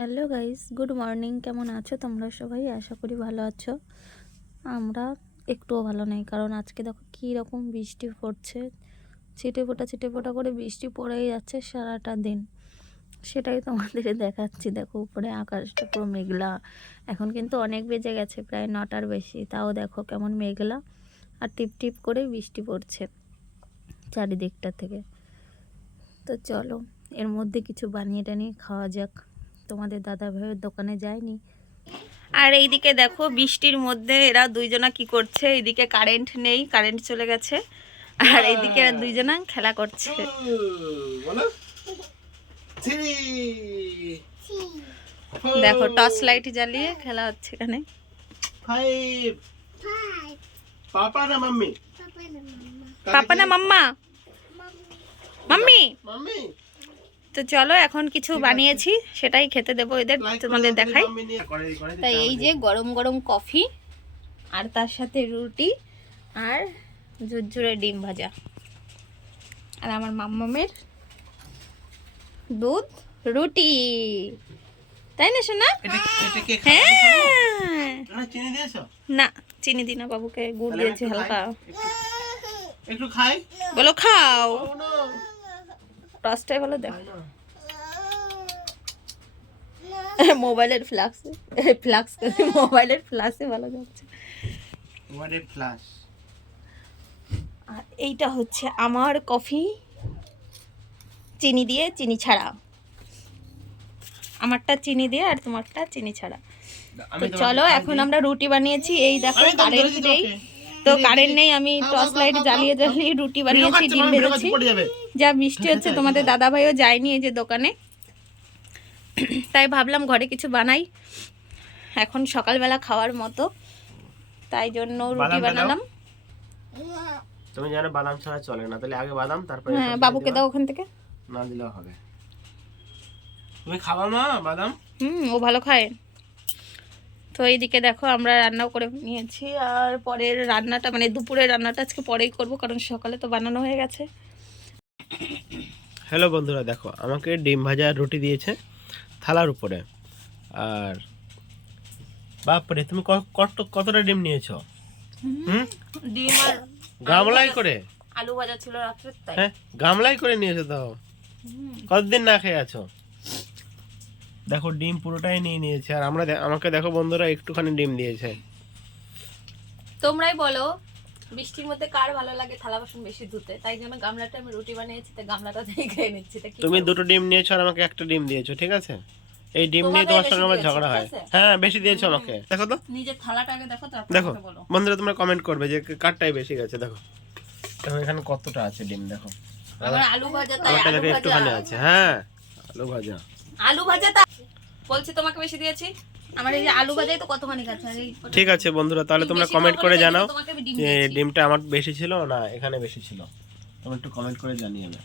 Hello guys, good morning. কেমন আছো তোমরা সবাই? আশা করি ভালো আছো। আমরা একটুও ভালো নেই, কারণ আজকে দেখো কী রকম বৃষ্টি পড়ছে। ছিটে ফোটা ছিটে ফোটা করে বৃষ্টি পড়েই যাচ্ছে সারাটা দিন। সেটাই তোমাদের দেখাচ্ছি। দেখো, উপরে আকাশটা পুরো মেঘলা। এখন কিন্তু অনেক বেজে গেছে, প্রায় নটার বেশি। তাও দেখো কেমন মেঘলা আর টিপ টিপ করে বৃষ্টি পড়ছে চারিদিকটা থেকে। তো চলো, এর মধ্যে কিছু বানিয়ে টানিয়ে খাওয়া যাক। তোমাদের দাদা ভাইয়ের দোকানে যায়নি। আর এইদিকে দেখো বৃষ্টির মধ্যে এরা দুইজনা কি করছে এইদিকে কারেন্ট নেই কারেন্ট চলে গেছে। আর এইদিকে এরা দুইজনা খেলা করছে। দেখো টর্চ লাইট জ্বালিয়ে খেলা হচ্ছে এখানে। পাপা না মাম্মি পাপা না মাম্মা মাম্মি মাম্মি তো চলো এখন কিছু বানিয়েছি সেটাই খেতে দেবো এদের তোমাদের দেখাই। তাই এই যে গরম গরম কফি আর তার সাথে রুটি আর ঝুরঝুরে ডিম ভাজা। আর আমার মাম্মামের দুধ রুটি। তাই না শোনা হ্যাঁ। না চিনি দিই না বাবুকে গুড় দিয়েছি হালকা। একটু খাই। বলো খাও। টসটাই বলো দেখো। মোবাইলের ফ্লাক্স ফ্লাক্স মোবাইলের ভালো যাচ্ছে ফ্লাশ আর এইটা হচ্ছে আমার কফি চিনি দিয়ে চিনি ছাড়া। আমারটা চিনি দিয়ে আর তোমারটা চিনি ছাড়া। তো চলো এখন আমরা রুটি বানিয়েছি। এই দেখো কারেন্ট তো কারেন্ট নেই আমি টর্চ লাইট জ্বালিয়ে জ্বালিয়ে রুটি বানিয়েছি ডিম ভেজেছি যা বৃষ্টি হচ্ছে তোমাদের দাদা ভাইও যায়নি এই যে দোকানে। তাই ভাবলাম ঘরে কিছু বানাই। এখন সকালবেলা খাওয়ার মতো। তাই জন্য রুটি বানালাম। তুমি জানো বাদাম ছাড়া চলে না। তাহলে আগে বাদাম তারপরে হ্যাঁ বাবুকে দাও ওখান থেকে। না দিলেও হবে। তুমি খাবা মা বাদাম? হুম ও ভালো খায়। তো এইদিকে দেখো আমরা রান্নাও করে নিয়েছি আর পরের রান্নাটা মানে দুপুরের রান্নাটা আজকে পরেই করব কারণ সকালে তো বানানো হয়ে গেছে। হ্যালো বন্ধুরা দেখো আমাকে ডিম ভাজা রুটি দিয়েছে থালার উপরে। আর বাপরে তুমি ক- কত কতটা ডিম নিয়েছো? হুম? ডিম আর গামলাই করে? আলু ভাজা ছিল রাত্রে তাই। হ্যাঁ গামলাই করে নিয়েছো তাও। কতদিন না খেয়ে আছো? দেখো ডিম পুরোটাই নিয়ে নিয়েছে আর আমরা আমাকে দেখো বন্ধুরা একটুখানি ডিম দিয়েছে। তোমরাই বলো বৃষ্টির মধ্যে কার ভালো লাগে থালা বাসন বেশি ধুতে? তাই জন্য গামলাটা আমি রুটি বানিয়েছি তো গামলাটা থেকে খেয়ে নিচ্ছি তুমি দুটো ডিম নিয়েছো আর আমাকে একটা ডিম দিয়েছ ঠিক আছে? এই ডিম নিয়ে তোমার সঙ্গে আমার ঝগড়া হয়? হ্যাঁ বেশি দিয়েছ আমাকে। দেখো তো। নিজের থালাটাকে দেখো তারপর দেখো বন্ধুরা তোমরা কমেন্ট করবে যে কারটাই বেশি গেছে দেখো। দেখো এখানে কতটা আছে ডিম দেখো। আমার আলু ভাজা তাই আলু একটুখানি ভাজা আছে হ্যাঁ আলু ভাজা। আলু ভাজা বলছি তোমাকে বেশি দিয়েছি। আমার এই যে আলু ভাজাই তো কতখানি কটা- ঠিক আছে বন্ধুরা তাহলে তোমরা কমেন্ট করে জানাও। যে ডিমটা আমার বেশি ছিল? না এখানে বেশি ছিল। তোমরা একটু কমেন্ট করে জানিয়ে না